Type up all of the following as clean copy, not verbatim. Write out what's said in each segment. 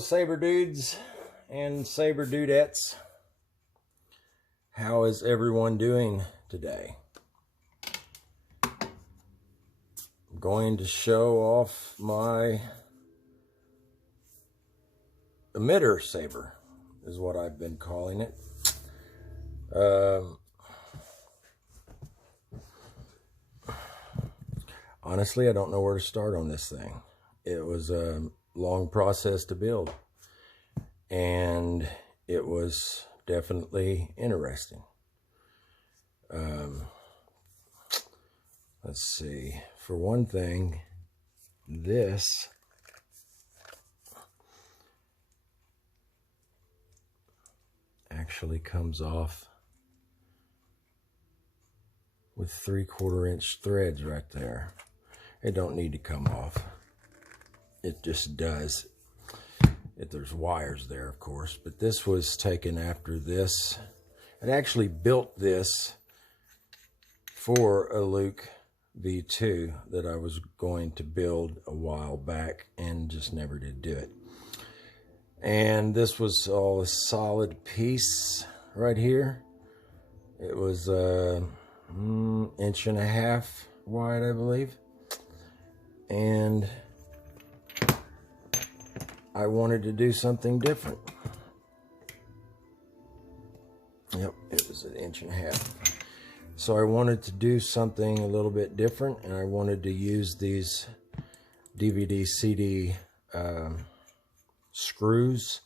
saber dudes and saber dudettes. How is everyone doing today? I'm going to show off my emitter saber, is what I've been calling it. Honestly, I don't know where to start on this thing. It was a long process to build, and it was definitely interesting. Let's see. For one thing, this actually comes off with 3/4 inch threads right there. It don't need to come off. It just does. There's wires there, of course, but this was taken after this. I actually built this for a Luke V2 that I was going to build a while back and just never did do it. And this was all a solid piece right here. It was 1.5 inches wide, I believe. And I wanted to do something different. Yep, it was 1.5 inches. So I wanted to do something a little bit different, and I wanted to use these DVD CD screws,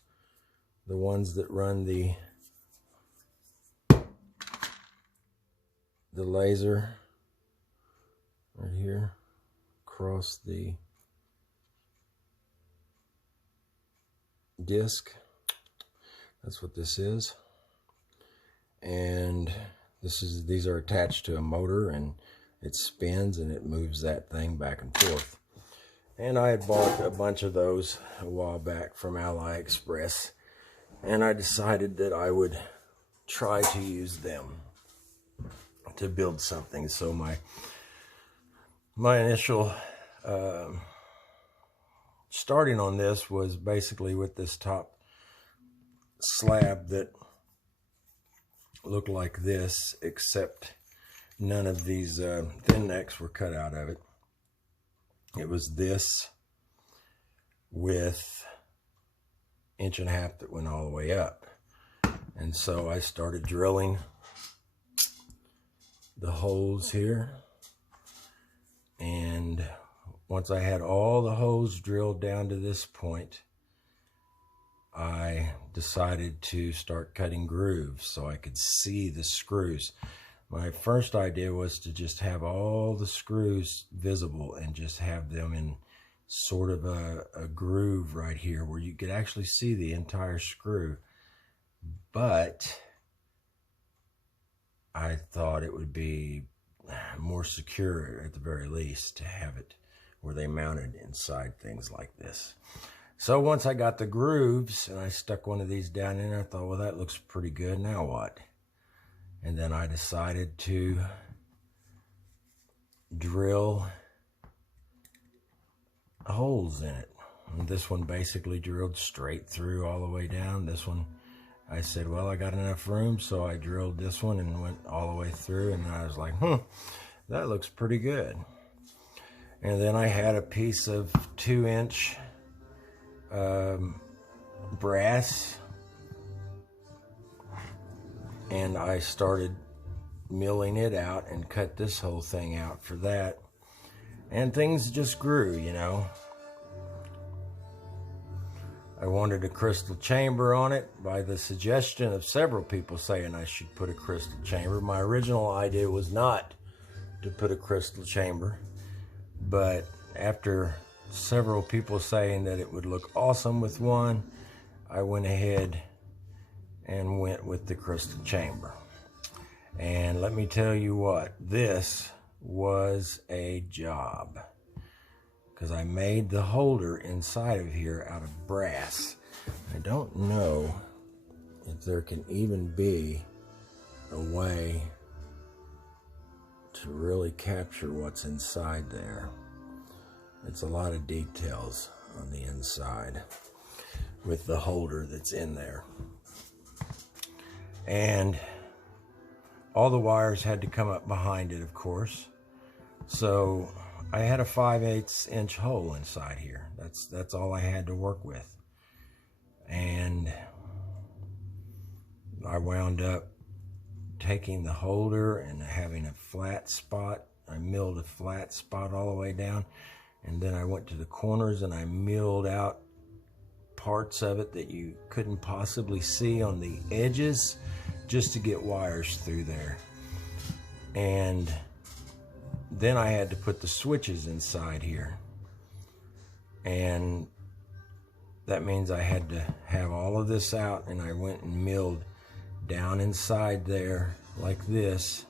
the ones that run the laser right here across the disc. That's what this is. And these are attached to a motor, and it spins and it moves that thing back and forth. And I had bought a bunch of those a while back from AliExpress, and I decided that I would try to use them to build something. So my initial starting on this was basically with this top slab that looked like this, except none of these thin necks were cut out of it. It was this with 1.5 inches that went all the way up. And so I started drilling the holes here, and once I had all the holes drilled down to this point, I decided to start cutting grooves so I could see the screws. My first idea was to just have all the screws visible and just have them in sort of a groove right here where you could actually see the entire screw. But I thought it would be more secure, at the very least, to have it where they mounted inside things like this. So once I got the grooves and I stuck one of these down in there, I thought, well, that looks pretty good. Now what? And then I decided to drill holes in it. And this one basically drilled straight through all the way down. This one, I said, well, I got enough room, so I drilled this one and went all the way through, and I was like, that looks pretty good. And then I had a piece of 2-inch brass, and I started milling it out and cut this whole thing out for that. And things just grew, you know. I wanted a crystal chamber on it by the suggestion of several people saying I should put a crystal chamber. My original idea was not to put a crystal chamber, but after several people saying that it would look awesome with one, I went ahead and went with the crystal chamber. And let me tell you what, this was a job, because I made the holder inside of here out of brass. I don't know if there can even be a way to really capture what's inside there. It's a lot of details on the inside. with the holder that's in there. And all the wires had to come up behind it, of course. So I had a 5/8 inch hole inside here. That's all I had to work with. And I wound up taking the holder and having a flat spot. I milled a flat spot all the way down. And then I went to the corners and I milled out parts of it that you couldn't possibly see on the edges, just to get wires through there. And then I had to put the switches inside here. And that means I had to have all of this out, and I went and milled down inside there like this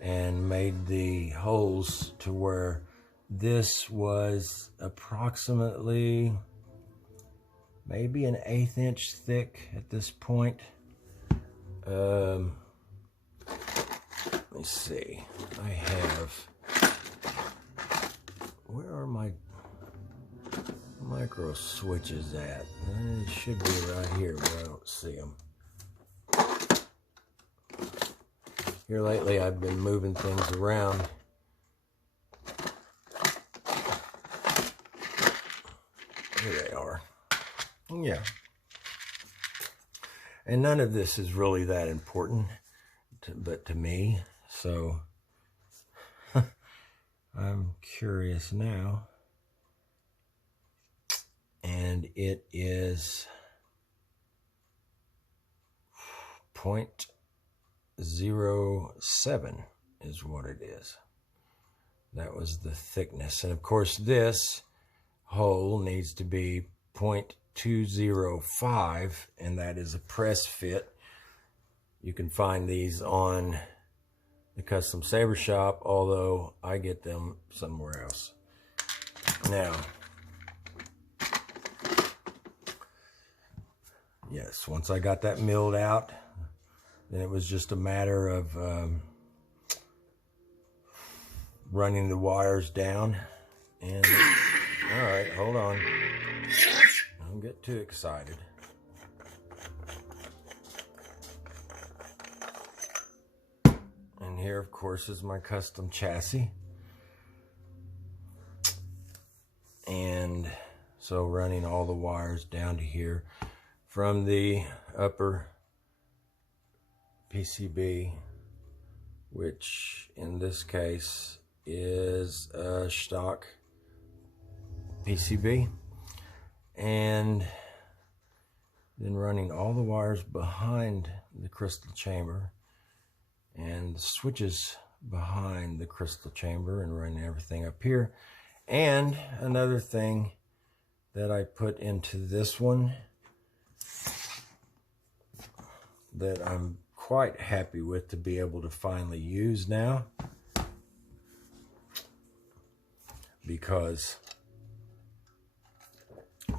and made the holes to where this was approximately maybe an 1/8 inch thick at this point. Let me see. I have, where are my micro switches at? They should be right here, but I don't see them. Here lately I've been moving things around. Here they are. Yeah. And none of this is really that important, but to me, so I'm curious now. And it is 0.07 is what it is. That was the thickness. And of course this hole needs to be 0.205, and that is a press fit. You can find these on the Custom Saber Shop, although I get them somewhere else. Now, yes, once I got that milled out, then it was just a matter of running the wires down. And all right, hold on. Don't get too excited. And here, of course, is my custom chassis. And so running all the wires down to here from the upper PCB, which in this case is a stock PCB, and then running all the wires behind the crystal chamber and the switches behind the crystal chamber, and running everything up here. And another thing that I put into this one that I'm quite happy with to be able to finally use now, because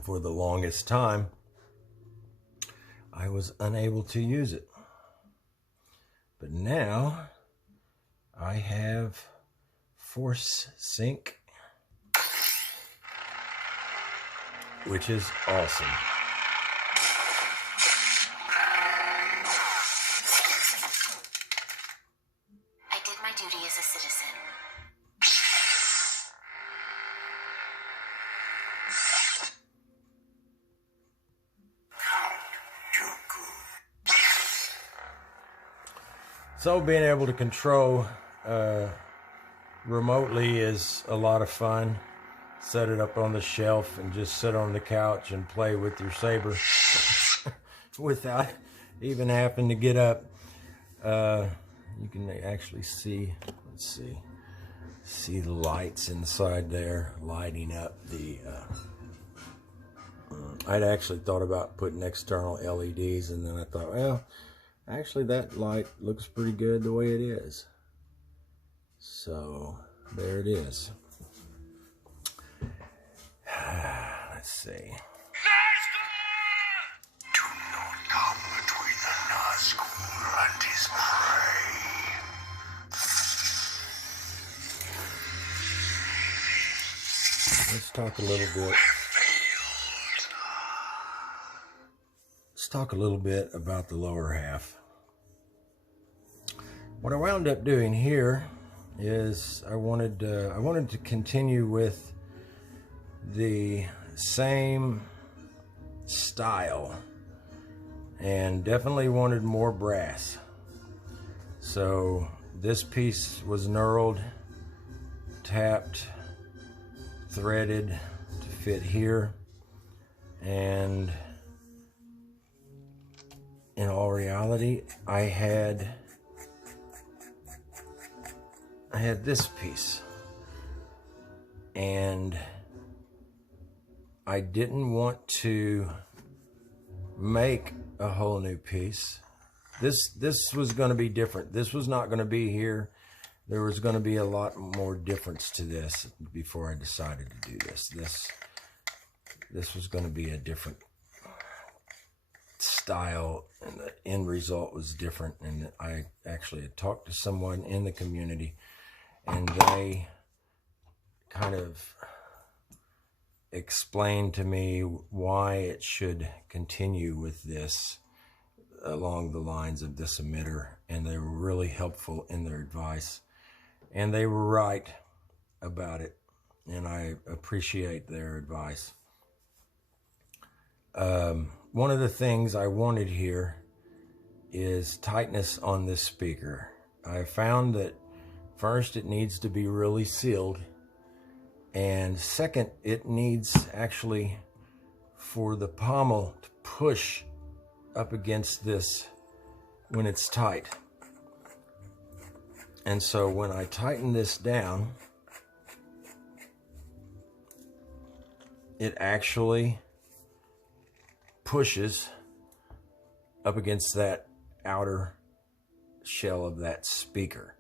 for the longest time I was unable to use it. But now I have force sync, which is awesome. I did my duty as a citizen. So being able to control remotely is a lot of fun. Set it up on the shelf and just sit on the couch and play with your saber without even having to get up. You can actually see, let's see the lights inside there lighting up the I'd actually thought about putting external LEDs, and then I thought, well, actually that light looks pretty good the way it is. So there it is. Let's see. Do not come between the Nazgul and his prey. Let's talk a little bit talk a little bit about the lower half. What I wound up doing here is I wanted to continue with the same style, and definitely wanted more brass. So this piece was knurled, tapped, threaded to fit here, and in all reality, I had this piece, and I didn't want to make a whole new piece. This was going to be different. This was not going to be here. There was going to be a lot more difference to this before I decided to do this. This was going to be a different style, and the end result was different. And I actually had talked to someone in the community, and they kind of explained to me why it should continue with this along the lines of this emitter, and they were really helpful in their advice, and they were right about it, and I appreciate their advice. One of the things I wanted here is tightness on this speaker. I found that first, it needs to be really sealed, and second, it needs actually for the pommel to push up against this when it's tight. And so when I tighten this down, it actually pushes up against that outer shell of that speaker.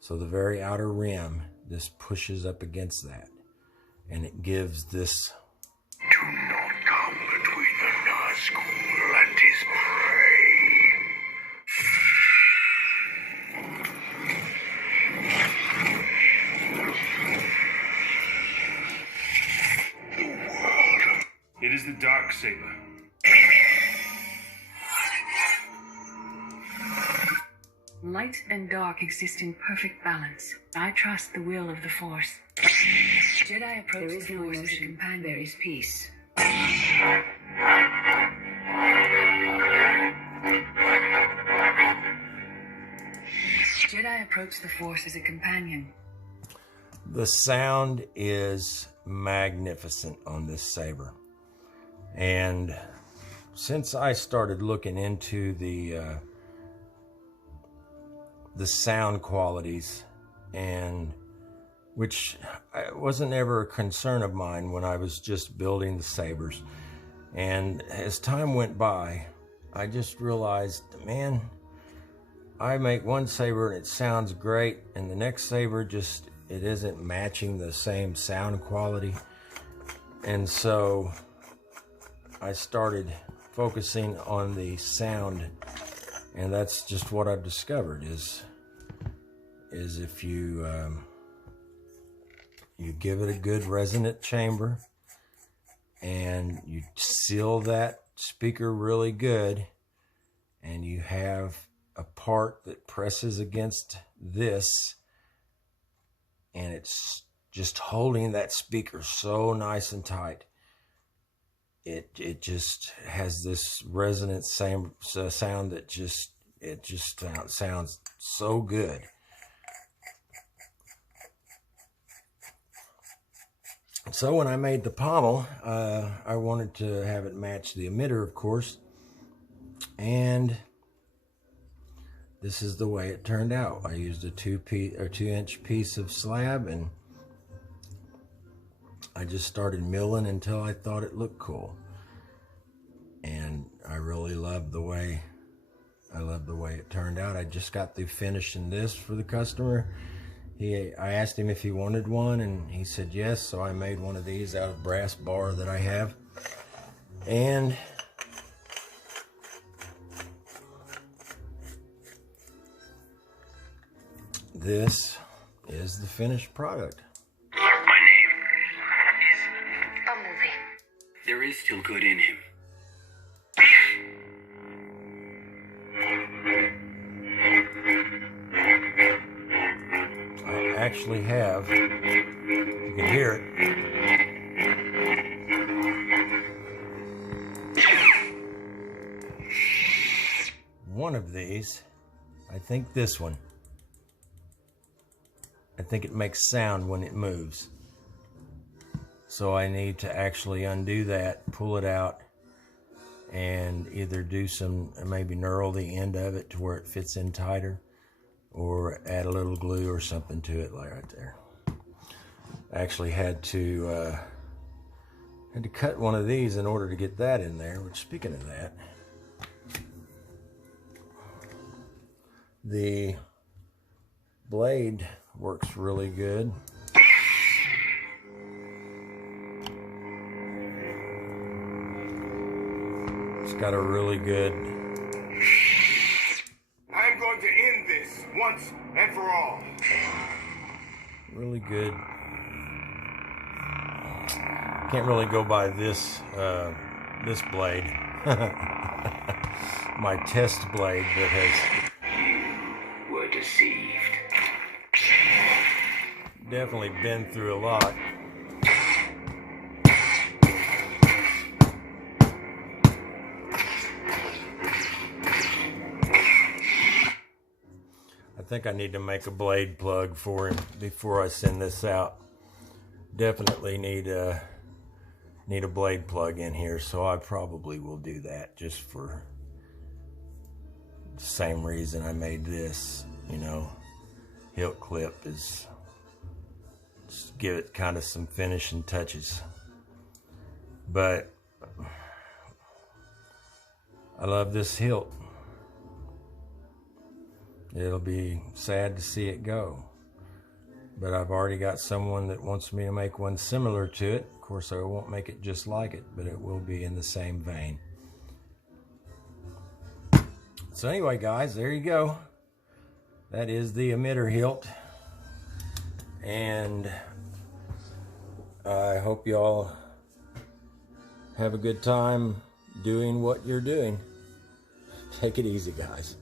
So the very outer rim, this pushes up against that, and it gives this. Do not come between the Nazgul and his prey. The world. It is the dark saber. Light and dark exist in perfect balance. I trust the will of the Force. Jedi approach the Force as a companion. There is peace. Jedi approach the Force as a companion. The sound is magnificent on this saber. And since I started looking into the sound qualities, and which wasn't ever a concern of mine when I was just building the sabers, and as time went by, I just realized, man, I make one saber and it sounds great, and the next saber just, it isn't matching the same sound quality. And so I started focusing on the sound, and that's just what I've discovered is if you you give it a good resonant chamber, and you seal that speaker really good, and you have a part that presses against this, and it's just holding that speaker so nice and tight. It just has this resonant sound that just sounds so good. So when I made the pommel, I wanted to have it match the emitter, of course, and this is the way it turned out. I used a 2-inch piece of slab, and I just started milling until I thought it looked cool. And I really loved the way it turned out. I just got through finishing this for the customer. I asked him if he wanted one, and he said yes, so I made one of these out of brass bar that I have. And this is the finished product. My name is... Bumblebee. There is still good in him. actually have, you can hear it, one of these, I think this one, I think it makes sound when it moves. So I need to actually undo that, pull it out, and either do some, maybe knurl the end of it to where it fits in tighter, or add a little glue or something to it like right there. I actually had to cut one of these in order to get that in there, which, speaking of that, the blade works really good. It's got a really good... I'm going to end this once and for all. Really good. Can't really go by this this blade. My test blade that has... You were deceived. Definitely been through a lot. I think I need to make a blade plug for him before I send this out. Definitely need a blade plug in here, so I probably will do that just for the same reason I made this, you know, hilt clip, is just give it kind of some finishing touches. But I love this hilt. It'll be sad to see it go, but I've already got someone that wants me to make one similar to it. Of course, I won't make it just like it, but it will be in the same vein. So anyway, guys, there you go. That is the emitter hilt, and I hope y'all have a good time doing what you're doing. Take it easy, guys.